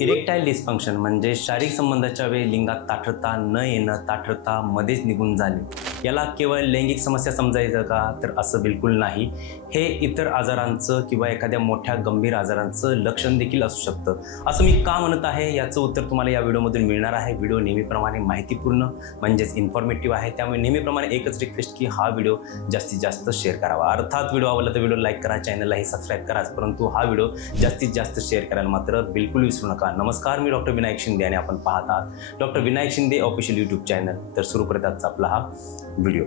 Erectile dysfunction म्हणजे शारीरिक संबंधाच्या वेळी लिंगात ताठरता न येणं, ताठरता मध्येच निघून जाणे. याला केवळ लैंगिक समस्या समजायचं का? तर असं बिलकुल नाही. हे इतर आजारांचं किंवा एखाद्या मोठ्या गंभीर आजारांचं लक्षण देखील असू शकतं. असं मी का म्हणत आहे याचं उत्तर तुम्हाला या व्हिडिओमधून मिळणार आहे. व्हिडिओ नेहमीप्रमाणे माहितीपूर्ण म्हणजेच इन्फॉर्मेटिव्ह आहे. त्यामुळे नेहमीप्रमाणे एकच रिक्वेस्ट की हा व्हिडिओ जास्तीत जास्त शेअर करावा. अर्थात व्हिडिओ आवडला तर व्हिडिओ लाईक करा, चॅनललाही सबस्क्राईब करा, परंतु हा व्हिडिओ जास्तीत जास्त शेअर करायला मात्र बिलकुल विसरू नका. नमस्कार, मी डॉक्टर विनायक शिंदे आणि आपण पाहत आहात doctor Vinayak Shinde official YouTube channel. तर सुरू करत आजचा आपला हा व्हिडिओ.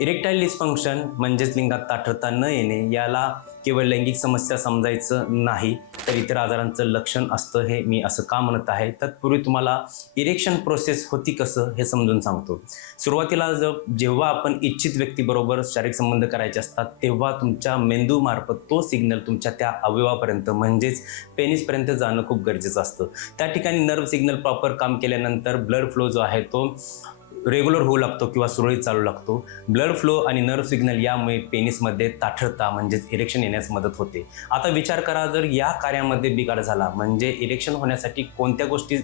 इरेक्टाईल डिस्फंक्शन म्हणजेच लिंगात ताठरता न येणे याला केवळ लैंगिक समस्या समजायचं नाही तर इतर आजारांचं लक्षण असतं. हे मी असं का म्हणत आहे? तत्पूर्वी तुम्हाला इरेक्शन प्रोसेस होती कसं हे समजून सांगतो. सुरुवातीला जेव्हा आपण इच्छित व्यक्तीबरोबर शारीरिक संबंध करायचे असतात तेव्हा तुमच्या मेंदूमार्फत तो सिग्नल तुमच्या त्या अवयवापर्यंत म्हणजेच पेनिसपर्यंत जाणं खूप गरजेचं असतं. त्या ठिकाणी नर्व सिग्नल प्रॉपर काम केल्यानंतर ब्लड फ्लो जो आहे तो रेग्युलर होऊ लागतो किंवा सुरळीत चालू लागतो. ब्लड फ्लो आणि नर्व सिग्नल यामुळे पेनिसमध्ये ताठरता म्हणजेच इरेक्शन येण्यास मदत होते. आता विचार करा, जर या कार्यामध्ये बिघाड झाला म्हणजे इरेक्शन होण्यासाठी कोणत्या गोष्टी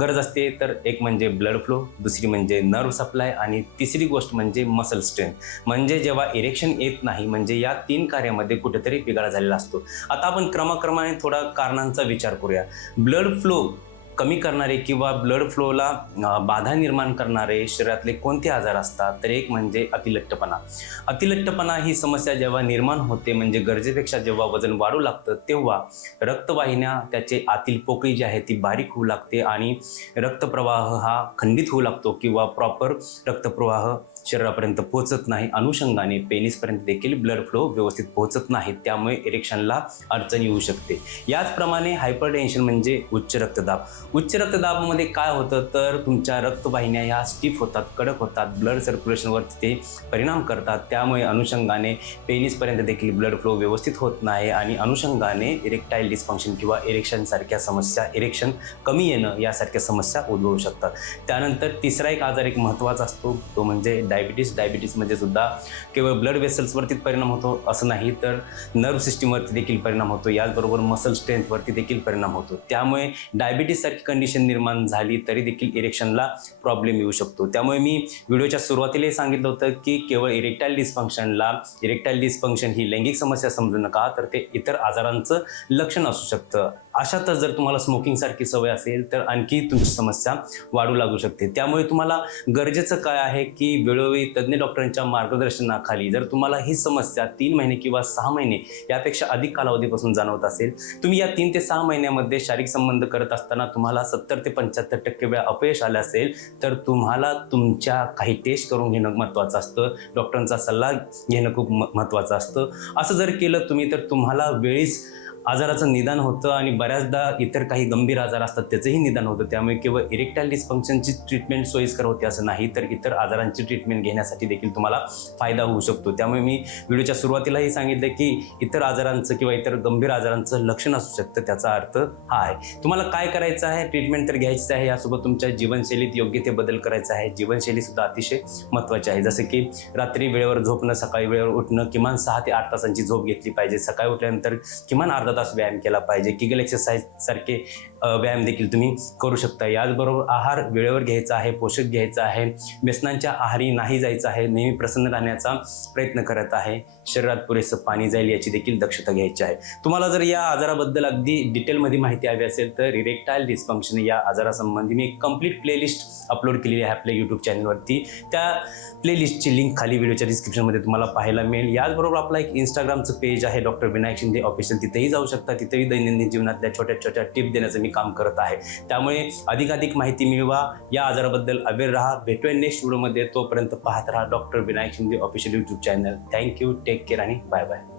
गरज असते? तर एक म्हणजे ब्लड फ्लो, दुसरी म्हणजे नर्व सप्लाय आणि तिसरी गोष्ट म्हणजे मसल स्ट्रेंथ. म्हणजे जेव्हा इरेक्शन येत नाही म्हणजे या 3 कार्यामध्ये कुठेतरी बिघाड झालेला असतो. आता आपण क्रमाक्रमाने थोडा कारणांचा विचार करूया. ब्लड फ्लो कमी करणारे किंवा ब्लड फ्लोला बाधा निर्माण करणारे शरीरातले कोणते आजार असतात? तर एक म्हणजे अतिलठ्ठपणा. अतिलठ्ठपणा ही समस्या जेव्हा निर्माण होते म्हणजे गरजेपेक्षा जेव्हा वजन वाढू लागतं तेव्हा रक्तवाहिन्या त्याचे आतील पोकळी जी आहे ती बारीक होऊ लागते आणि रक्तप्रवाह हा खंडित होऊ लागतो किंवा प्रॉपर रक्तप्रवाह शरीरापर्यंत पोहोचत नाही. अनुषंगाने पेनिसपर्यंत देखील ब्लड फ्लो व्यवस्थित पोहोचत नाही, त्यामुळे इरेक्शनला अडचण येऊ शकते. याचप्रमाणे हायपरटेन्शन म्हणजे उच्च रक्तदाब. उच्च रक्तदाबामध्ये काय होतं तर तुमच्या रक्तवाहिन्या ह्या स्टिफ होतात, कडक होतात, ब्लड सर्क्युलेशनवर ते परिणाम करतात. त्यामुळे अनुषंगाने पेनिसपर्यंत देखील ब्लड फ्लो व्यवस्थित होत नाही आणि अनुषंगाने इरेक्टाईल डिस्फंक्शन किंवा इरेक्शन सारख्या समस्या, इरेक्शन कमी येणं यासारख्या समस्या उद्भवू शकतात. त्यानंतर तिसरा एक आजार एक महत्त्वाचा असतो, तो म्हणजे डायबिटीस. डायबिटीसमध्ये सुद्धा केवळ ब्लड वेसल्सवरतीच परिणाम होतो असं नाही तर नर्व सिस्टीमवरती देखील परिणाम होतो, याचबरोबर मसल स्ट्रेंथवरती देखील परिणाम होतो. त्यामुळे डायबिटीस सारखी कंडिशन निर्माण झाली तरी देखील इरेक्शनला प्रॉब्लेम येऊ शकतो. त्यामुळे मी व्हिडिओच्या सुरुवातीलाही सांगितलं होतं की केवळ इरेक्टाईल डिस्फंक्शन ही लैंगिक समस्या समजू नका, तर ते इतर आजारांचं लक्षण असू शकतं. अशातच जर तुम्हाला स्मोकिंगसारखी सवय असेल तर आणखी तुमची समस्या वाढू लागू शकते. त्यामुळे तुम्हाला गरजेचं काय आहे की वेळोवेळी तज्ज्ञ डॉक्टरांच्या मार्गदर्शनाखाली जर तुम्हाला ही समस्या 3 महिने किंवा 6 महिने यापेक्षा अधिक कालावधीपासून जाणवत असेल, तुम्ही या 3 ते 6 महिन्यामध्ये शारीरिक संबंध करत असताना तुम्हाला 70 ते 75% वेळा अपयश आलं असेल तर तुम्हाला तुमच्या काही टेस्ट करून घेणं महत्त्वाचं असतं. डॉक्टरांचा सल्ला घेणं खूप महत्त्वाचं असतं. असं जर केलं तुम्ही तर तुम्हाला वेळीच आजाराचं निदान होतं आणि बऱ्याचदा इतर काही गंभीर आजार असतात त्याचंही निदान होतं. त्यामुळे केवळ इरेक्टाईल डिस्फंक्शनची ट्रीटमेंट सोयीस्कर होते असं नाही तर इतर आजारांची ट्रीटमेंट घेण्यासाठी देखील तुम्हाला फायदा होऊ शकतो. त्यामुळे मी व्हिडिओच्या सुरुवातीलाही सांगितलं की इतर आजारांचं किंवा इतर गंभीर आजारांचं लक्षण असू शकतं. त्याचा अर्थ हा आहे. तुम्हाला काय करायचं आहे? ट्रीटमेंट तर घ्यायचीच आहे, यासोबत तुमच्या जीवनशैलीत योग्य ते बदल करायचा आहे. जीवनशैली सुद्धा अतिशय महत्त्वाची आहे. जसं की रात्री वेळेवर झोपणं, सकाळी वेळेवर उठणं, किमान 6 ते 8 तासांची झोप घेतली पाहिजे. सकाळी उठल्यानंतर किमान अर्धा तास व्यायाम केला पाहिजे. किगल एक्सरसाइज सारखे व्यायाम देखील तुम्ही करू शकता. याचबरोबर आहार वेळेवर घ्यायचा आहे, पोषक घ्यायचा आहे, व्यसनांच्या आहारी नाही जायचं आहे, नेहमी प्रसन्न राहण्याचा प्रयत्न करत आहे, शरीरात पुरेसं पाणी जाईल याची देखील दक्षता घ्यायची आहे. तुम्हाला जर या आजाराबद्दल अगदी डिटेलमध्ये माहिती हवी असेल तर इरेक्टाईल डिस्फंक्शन या आजारासंबंधी मी एक कंप्लीट प्लेलिस्ट अपलोड केलेली आहे आपल्या यूट्यूब चॅनलवरती. त्या प्लेलिस्टची लिंक खाली व्हिडिओच्या डिस्क्रिप्शनमध्ये तुम्हाला पाहायला मिळेल. याचबरोबर आपला एक इंस्टाग्रामचं पेज आहे डॉक्टर विनायक शिंदे ऑफिशियल, तिथेही जाऊ शकता. तिथेही दैनंदिन जीवनातल्या छोट्या छोट्या टिप देण्याचं मी काम करत आहे. त्यामुळे अधिकाधिक माहिती मिळवा, या आजाराबद्दल अवेअर राहा. भेटूया नेक्स्ट व्हिडिओमध्ये. तोपर्यंत पाहत राहा doctor Vinayak Shinde official YouTube channel. Thank you, take care आणि बाय बाय.